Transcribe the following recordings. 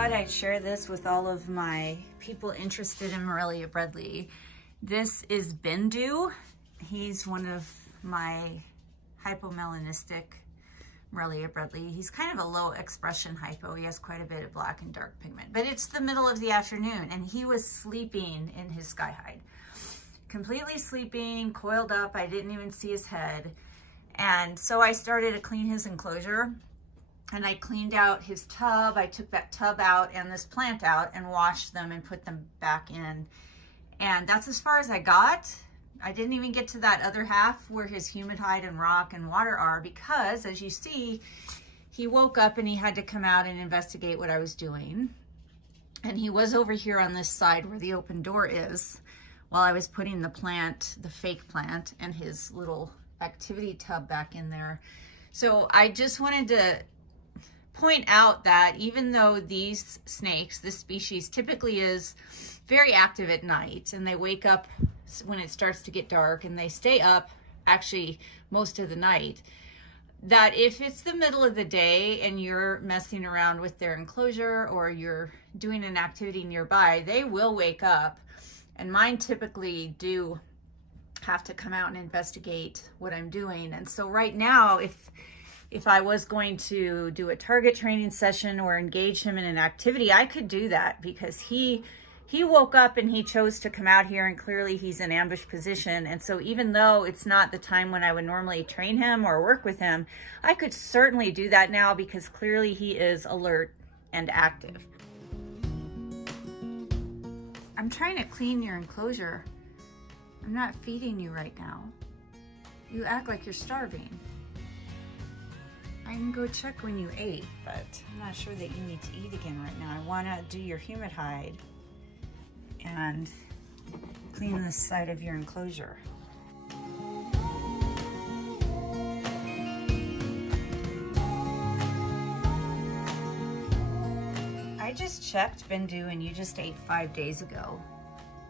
thought I'd share this with all of my people interested in Morelia Bredli. This is Bendu. He's one of my hypomelanistic Morelia Bredli. He's kind of a low expression hypo. He has quite a bit of black and dark pigment, but it's the middle of the afternoon and he was sleeping in his sky hide. Completely sleeping, coiled up. I didn't even see his head. And so I started to clean his enclosure and I cleaned out his tub. I took that tub out and this plant out and washed them and put them back in. And that's as far as I got. I didn't even get to that other half where his humid hide and rock and water are because, as you see, he woke up and he had to come out and investigate what I was doing. And he was over here on this side where the open door is while I was putting the plant, the fake plant, and his little activity tub back in there. So I just wanted to point out that even though these snakes, this species typically is very active at night and they wake up when it starts to get dark and they stay up actually most of the night, that if it's the middle of the day and you're messing around with their enclosure or you're doing an activity nearby, they will wake up. And mine typically do have to come out and investigate what I'm doing. And so right now, if I was going to do a target training session or engage him in an activity, I could do that because he woke up and he chose to come out here and clearly he's in ambush position. And so even though it's not the time when I would normally train him or work with him, I could certainly do that now because clearly he is alert and active. I'm trying to clean your enclosure. I'm not feeding you right now. You act like you're starving. I can go check when you ate, but I'm not sure that you need to eat again right now. I want to do your humid hide and clean this side of your enclosure. I just checked, Bendu, and you just ate 5 days ago.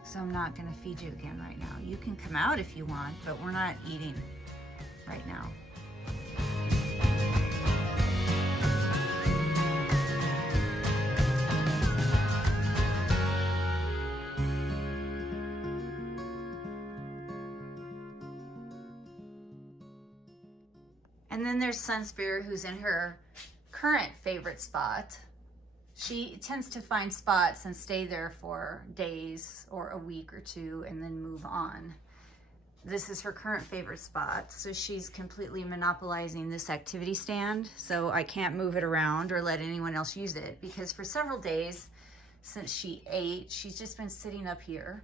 So I'm not gonna feed you again right now. You can come out if you want, but we're not eating right now. And then there's Sunspear, who's in her current favorite spot. She tends to find spots and stay there for days or a week or two and then move on. This is her current favorite spot. So she's completely monopolizing this activity stand. So I can't move it around or let anyone else use it because for several days since she ate, she's just been sitting up here.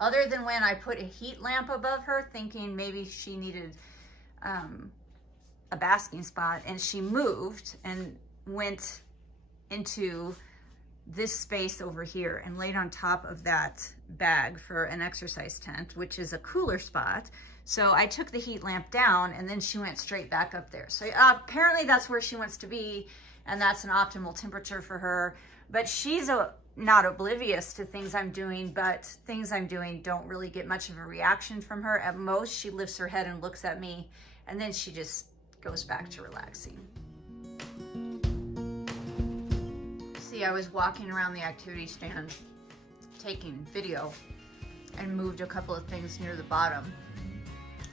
Other than when I put a heat lamp above her thinking maybe she needed a basking spot, and she moved and went into this space over here and laid on top of that bag for an exercise tent, which is a cooler spot. So I took the heat lamp down and then she went straight back up there. So apparently that's where she wants to be and that's an optimal temperature for her. But she's not oblivious to things I'm doing, but things I'm doing don't really get much of a reaction from her. At most, she lifts her head and looks at me and then she just goes back to relaxing. See, I was walking around the activity stand taking video and moved a couple of things near the bottom.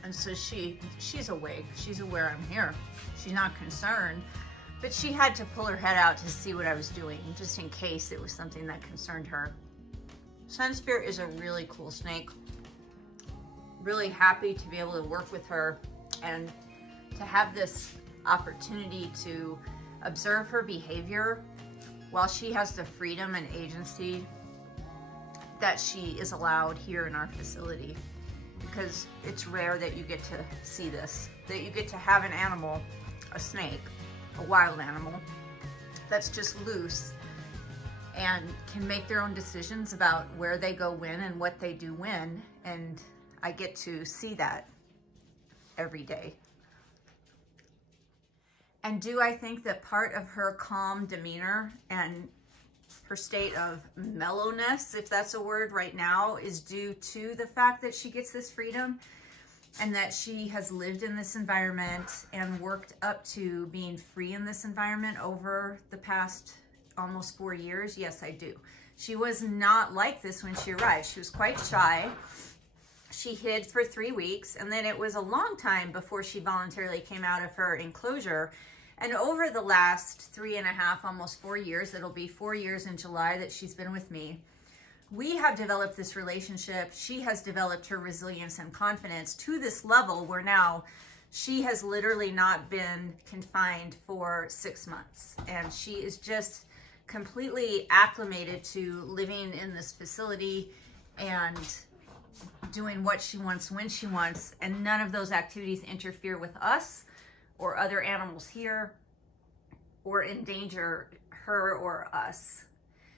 And so she's awake. She's aware I'm here. She's not concerned, but she had to pull her head out to see what I was doing just in case it was something that concerned her. Sunspear is a really cool snake. Really happy to be able to work with her and to have this opportunity to observe her behavior while she has the freedom and agency that she is allowed here in our facility, because it's rare that you get to see this, that you get to have an animal, a snake, a wild animal, that's just loose and can make their own decisions about where they go when and what they do when, and I get to see that every day. And do I think that part of her calm demeanor and her state of mellowness, if that's a word right now, is due to the fact that she gets this freedom and that she has lived in this environment and worked up to being free in this environment over the past almost 4 years? Yes, I do. She was not like this when she arrived. She was quite shy. She hid for 3 weeks, and then it was a long time before she voluntarily came out of her enclosure. And over the last 3.5, almost 4 years, it'll be 4 years in July that she's been with me, we have developed this relationship. She has developed her resilience and confidence to this level where now she has literally not been confined for 6 months. And she is just completely acclimated to living in this facility and doing what she wants when she wants. And none of those activities interfere with us or other animals here or endanger her or us.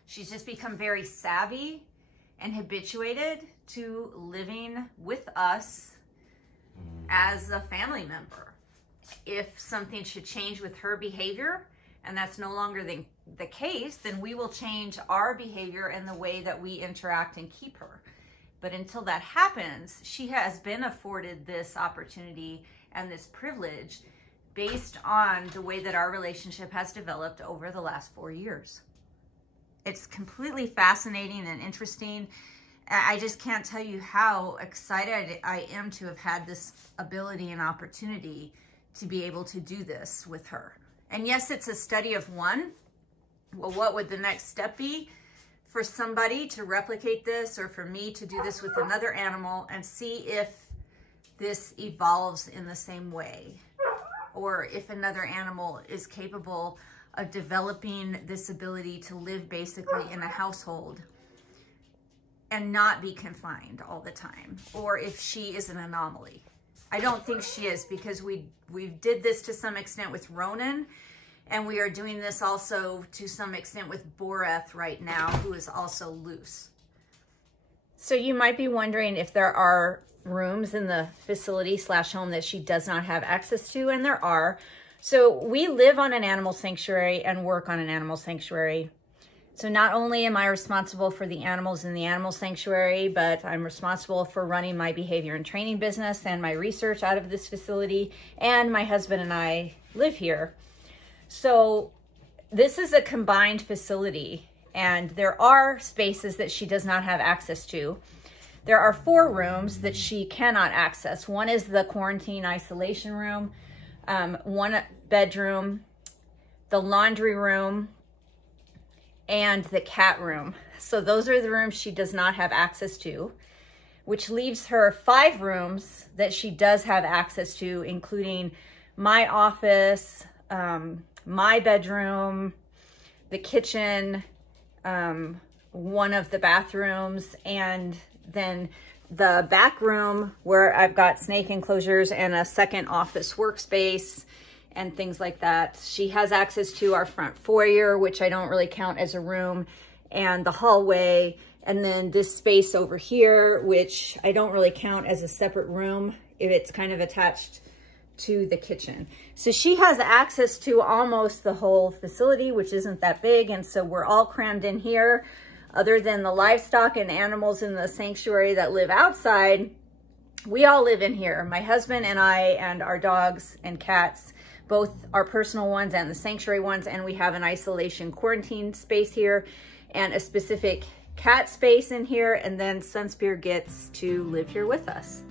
She's just become very savvy and habituated to living with us as a family member. If something should change with her behavior, and that's no longer the case, then we will change our behavior and the way that we interact and keep her. But until that happens, she has been afforded this opportunity and this privilege based on the way that our relationship has developed over the last 4 years. It's completely fascinating and interesting. I just can't tell you how excited I am to have had this ability and opportunity to be able to do this with her. And yes, it's a study of one. Well, what would the next step be? For somebody to replicate this, or for me to do this with another animal and see if this evolves in the same way, or if another animal is capable of developing this ability to live basically in a household and not be confined all the time, or if she is an anomaly. I don't think she is, because we did this to some extent with Ronan, and we are doing this also to some extent with Boreth right now, who is also loose. So you might be wondering if there are rooms in the facility / home that she does not have access to, and there are. So we live on an animal sanctuary and work on an animal sanctuary. So not only am I responsible for the animals in the animal sanctuary, but I'm responsible for running my behavior and training business and my research out of this facility, and my husband and I live here. So this is a combined facility, and there are spaces that she does not have access to. There are 4 rooms that she cannot access. One is the quarantine isolation room, one bedroom, the laundry room, and the cat room. So those are the rooms she does not have access to, which leaves her 5 rooms that she does have access to, including my office, my bedroom, the kitchen, one of the bathrooms, and then the back room where I've got snake enclosures and a second office workspace and things like that. She has access to our front foyer, which I don't really count as a room, and the hallway, and then this space over here, which I don't really count as a separate room if it's kind of attached to the kitchen. So she has access to almost the whole facility, which isn't that big, and so we're all crammed in here. Other than the livestock and animals in the sanctuary that live outside, we all live in here. My husband and I and our dogs and cats, both our personal ones and the sanctuary ones, and we have an isolation quarantine space here and a specific cat space in here, and then Sunspear gets to live here with us.